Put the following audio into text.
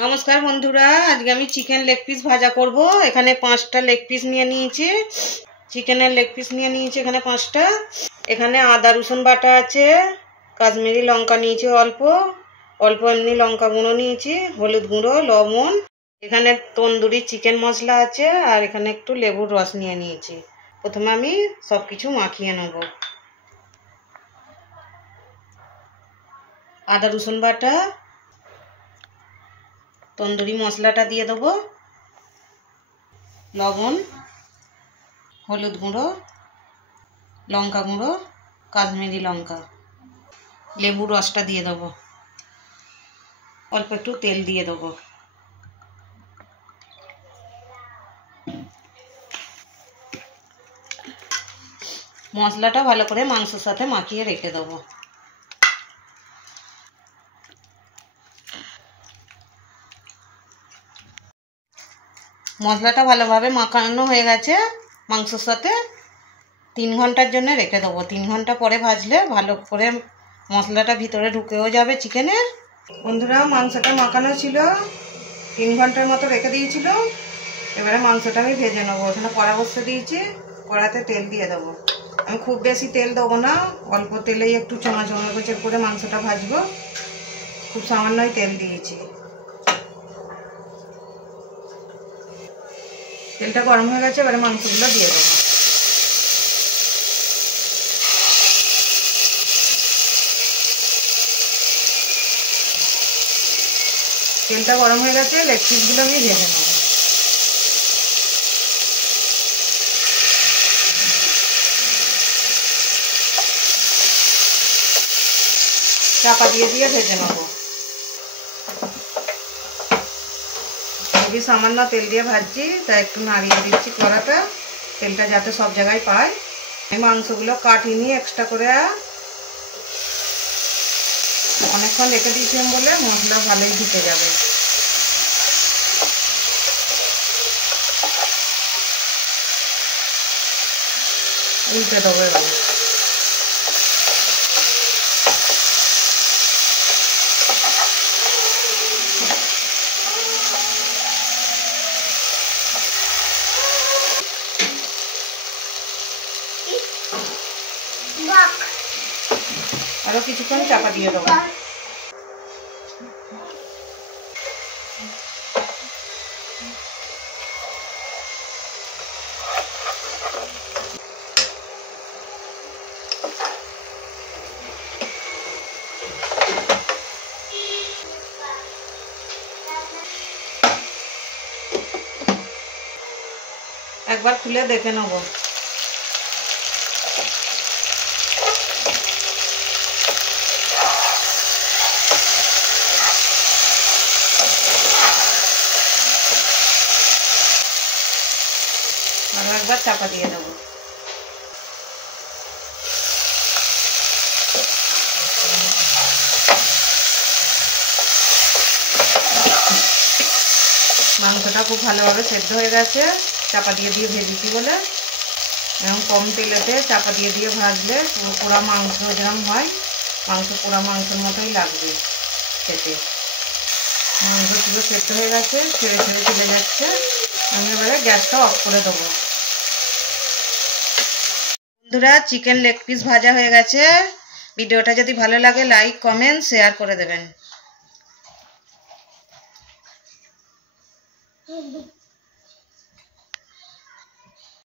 নমস্কার বন্ধুরা, আজকে আমি চিকেন লেগ পিস ভাজা করব। এখানে 5টা লেগ পিস নিয়ে নিয়েছি। চিকেনের লেগ পিস নিয়ে নিয়েছি এখানে 5টা। এখানে আদা রসুন বাটা আছে, কাশ্মীরি লঙ্কা নিয়েছি অল্প অল্প, এমনি লঙ্কা গুঁড়ো নিয়েছি, হলুদ গুঁড়ো, লবণ। এখানে তন্দুরি চিকেন মশলা আছে, আর এখানে একটু লেবুর রস নিয়ে নিয়েছি। প্রথমে আমি সবকিছু মাখিয়ে নেব। আদা রসুন বাটা, তন্দুরি মশলাটা দিয়ে দেবো, লবণ, হলুদ গুঁড়ো, লঙ্কা গুঁড়ো, কাশ্মীরি লঙ্কা, লেবুর রসটা দিয়ে দেবো, অল্প একটু তেল দিয়ে দেবো। মশলাটা ভালো করে মাংসের সাথে মাখিয়ে রেখে দেবো। মশলাটা ভালোভাবে মাখানো হয়ে গেছে। মাংসের সাথে 3 ঘন্টার জন্য রেখে দেবো। 3 ঘন্টা পরে ভাজলে ভালো করে মশলাটা ভিতরে ঢুকেও যাবে চিকেনের। বন্ধুরা, মাংসটা মাখানো ছিল, 3 ঘন্টার মতো রেখে দিয়েছিল। এবারে মাংসটা আমি ভেজে নেবো। ওখানে কড়া বসিয়ে দিয়েছি, কড়াতে তেল দিয়ে দেবো। আমি খুব বেশি তেল দেবো না, অল্প তেলেই একটু চমচমে করে মাংসটা ভাজবো। খুব সামান্যই তেল দিয়েছি। তেলটা গরম হয়ে গেছে, এবারে মাংসগুলো দিয়ে দেবো। তেলটা গরম হয়ে গেছে, লেগ পিসগুলো আমি ভেজে নেব। চাপা দিয়ে দিয়ে ভেজে নেব। খুবই সামান্য তেল দিয়ে ভাজছি, তাই একটু নাড়িয়ে দিচ্ছি কড়াটা, তেলটা যাতে সব জায়গায় পায়। এই মাংসগুলো কাটিয়ে এক্সট্রা করে অনেকক্ষণ রেখে দিয়েছিলাম বলে মশলা ভালোই ঢুকে যাবে। উল্টে দেবো এবার। আরো কিছুক্ষণ চাপা দিয়ে দেবো। একবার খুলে দেখে নেব। আরো একবার চাপা দিয়ে দেবো। মাংসটা খুব ভালোভাবে সেদ্ধ হয়ে গেছে, চাপা দিয়ে দিয়ে ভেজেছি বলে। এবং কম তেলেতে চাপা দিয়ে দিয়ে ভাজলে পোড়া মাংস যেরকম হয়, পোড়া মাংসের মতোই লাগবে খেতে। মাংস পুরো সেদ্ধ হয়ে গেছে, ছেড়ে ছেড়ে চলে যাচ্ছে। আমি এবারে গ্যাসটা অফ করে দেবো। বন্ধুরা, চিকেন লেগ পিস ভাজা হয়ে গেছে। ভিডিওটা যদি ভালো লাগে লাইক, কমেন্ট, শেয়ার করে দেবেন।